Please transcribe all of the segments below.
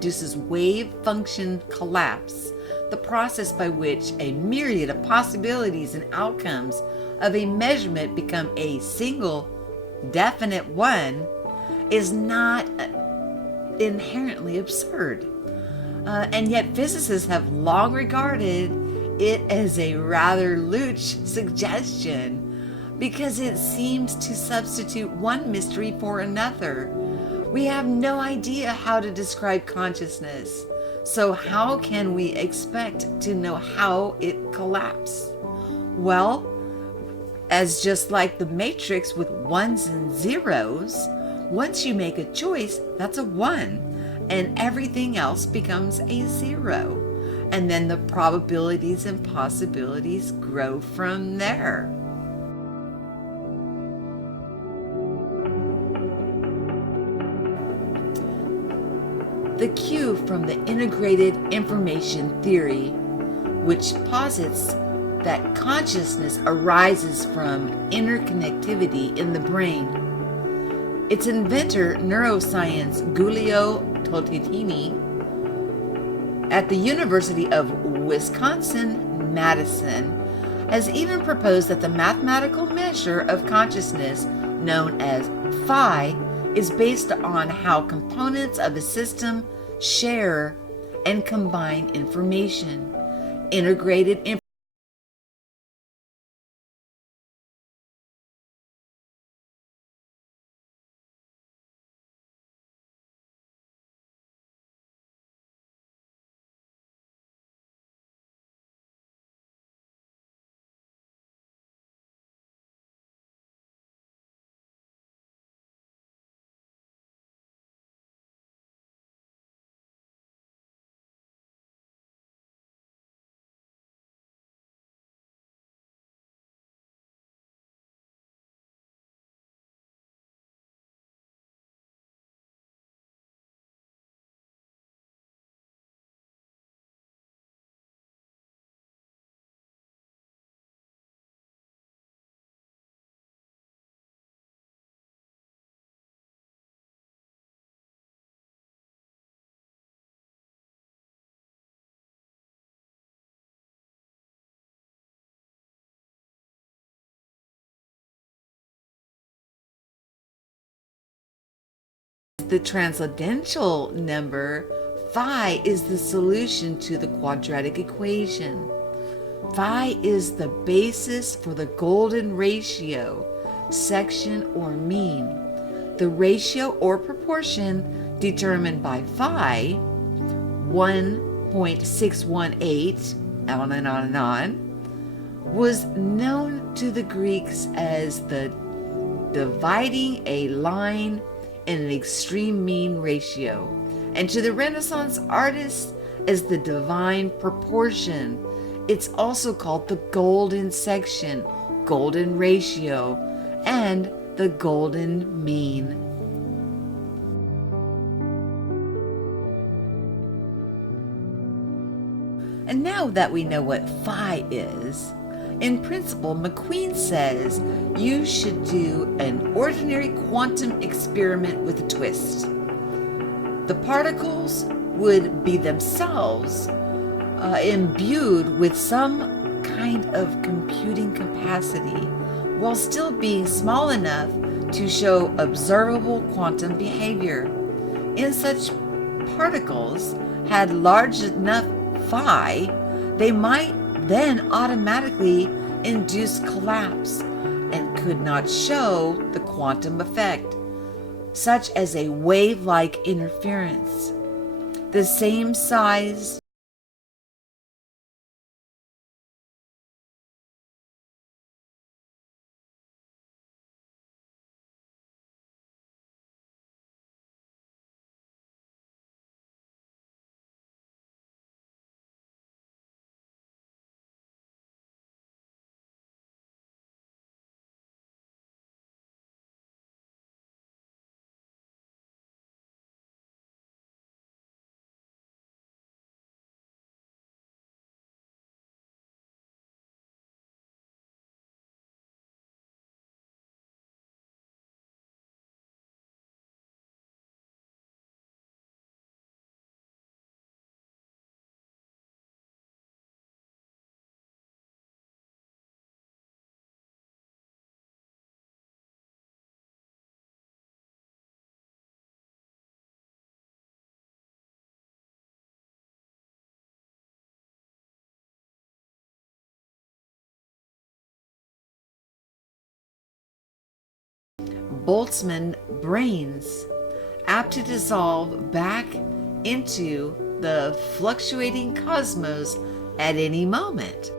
induces wave function collapse, the process by which a myriad of possibilities and outcomes of a measurement become a single, definite one, is not inherently absurd. And yet physicists have long regarded it as a rather louche suggestion because it seems to substitute one mystery for another. We have no idea how to describe consciousness, so how can we expect to know how it collapsed? Well, as just like the matrix with ones and zeros, once you make a choice, that's a one, and everything else becomes a zero. And then the probabilities and possibilities grow from there. The cue from the integrated information theory, which posits that consciousness arises from interconnectivity in the brain. Its inventor, neuroscience Giulio Tolentini, at the University of Wisconsin-Madison, has even proposed that the mathematical measure of consciousness, known as phi, is based on how components of a system share and combine information. Integrated information. The transcendental number, phi, is the solution to the quadratic equation. Phi is the basis for the golden ratio, section, or mean. The ratio or proportion determined by phi, 1.618, on and on and on, was known to the Greeks as the dividing a line in an extreme mean ratio, and to the Renaissance artists as the divine proportion. It's also called the golden section, golden ratio, and the golden mean. And now that we know what phi is, in principle, McQueen says you should do an ordinary quantum experiment with a twist. The particles would be themselves imbued with some kind of computing capacity while still being small enough to show observable quantum behavior. In such particles had large enough phi, they might then automatically induce collapse and could not show the quantum effect, such as a wave-like interference. The same size Boltzmann brains, apt to dissolve back into the fluctuating cosmos at any moment.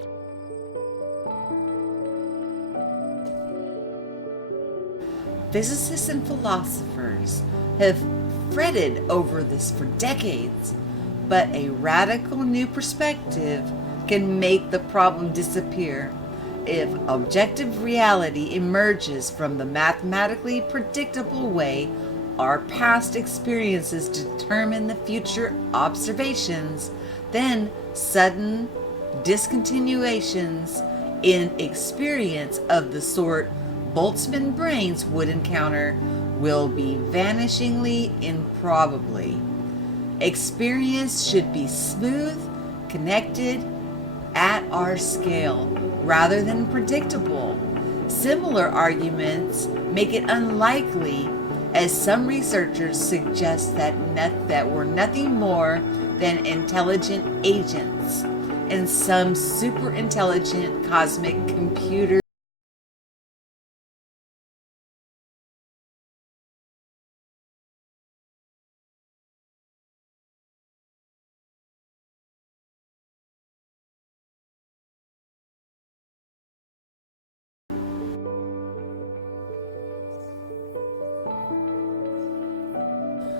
Physicists and philosophers have fretted over this for decades, but a radical new perspective can make the problem disappear. If objective reality emerges from the mathematically predictable way our past experiences determine the future observations, then sudden discontinuations in experience of the sort Boltzmann brains would encounter will be vanishingly improbably. Experience should be smooth, connected, at our scale, rather than predictable. Similar arguments make it unlikely, as some researchers suggest that we're nothing more than intelligent agents in some super intelligent cosmic computer.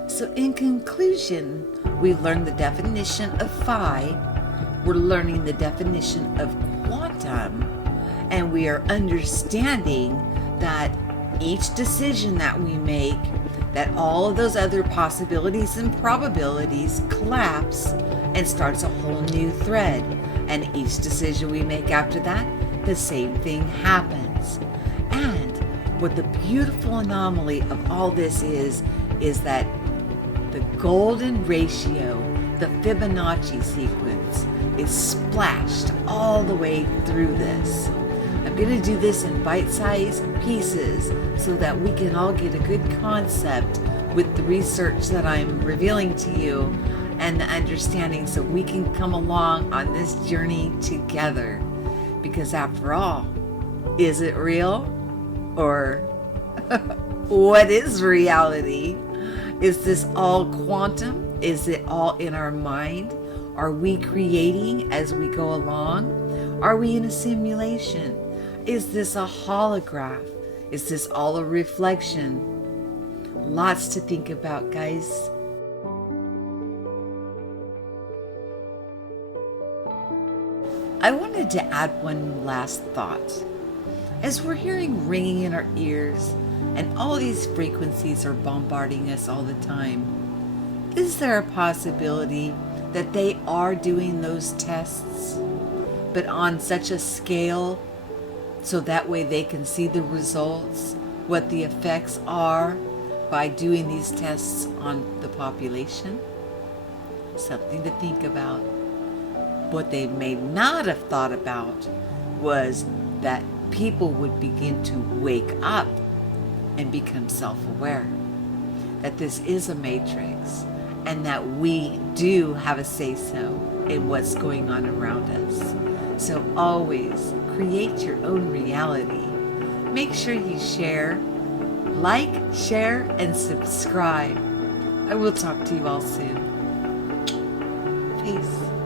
So in conclusion, we learned the definition of phi, we're learning the definition of quantum, and we are understanding that each decision that we make, that all of those other possibilities and probabilities collapse and starts a whole new thread. And each decision we make after that, the same thing happens. And what the beautiful anomaly of all this is that the golden ratio, the Fibonacci sequence, is splashed all the way through this. I'm going to do this in bite-sized pieces so that we can all get a good concept with the research that I'm revealing to you and the understanding, so we can come along on this journey together. Because after all, is it real? Or what is reality? Is this all quantum? Is it all in our mind? Are we creating as we go along? Are we in a simulation? Is this a holograph? Is this all a reflection? Lots to think about, guys. I wanted to add one last thought. As we're hearing ringing in our ears, and all these frequencies are bombarding us all the time, is there a possibility that they are doing those tests, but on such a scale so that way they can see the results, what the effects are by doing these tests on the population? Something to think about. What they may not have thought about was that people would begin to wake up and become self-aware that this is a matrix and that we do have a say-so in what's going on around us. So always create your own reality. Make sure you share, like, share, and subscribe. I will talk to you all soon. Peace.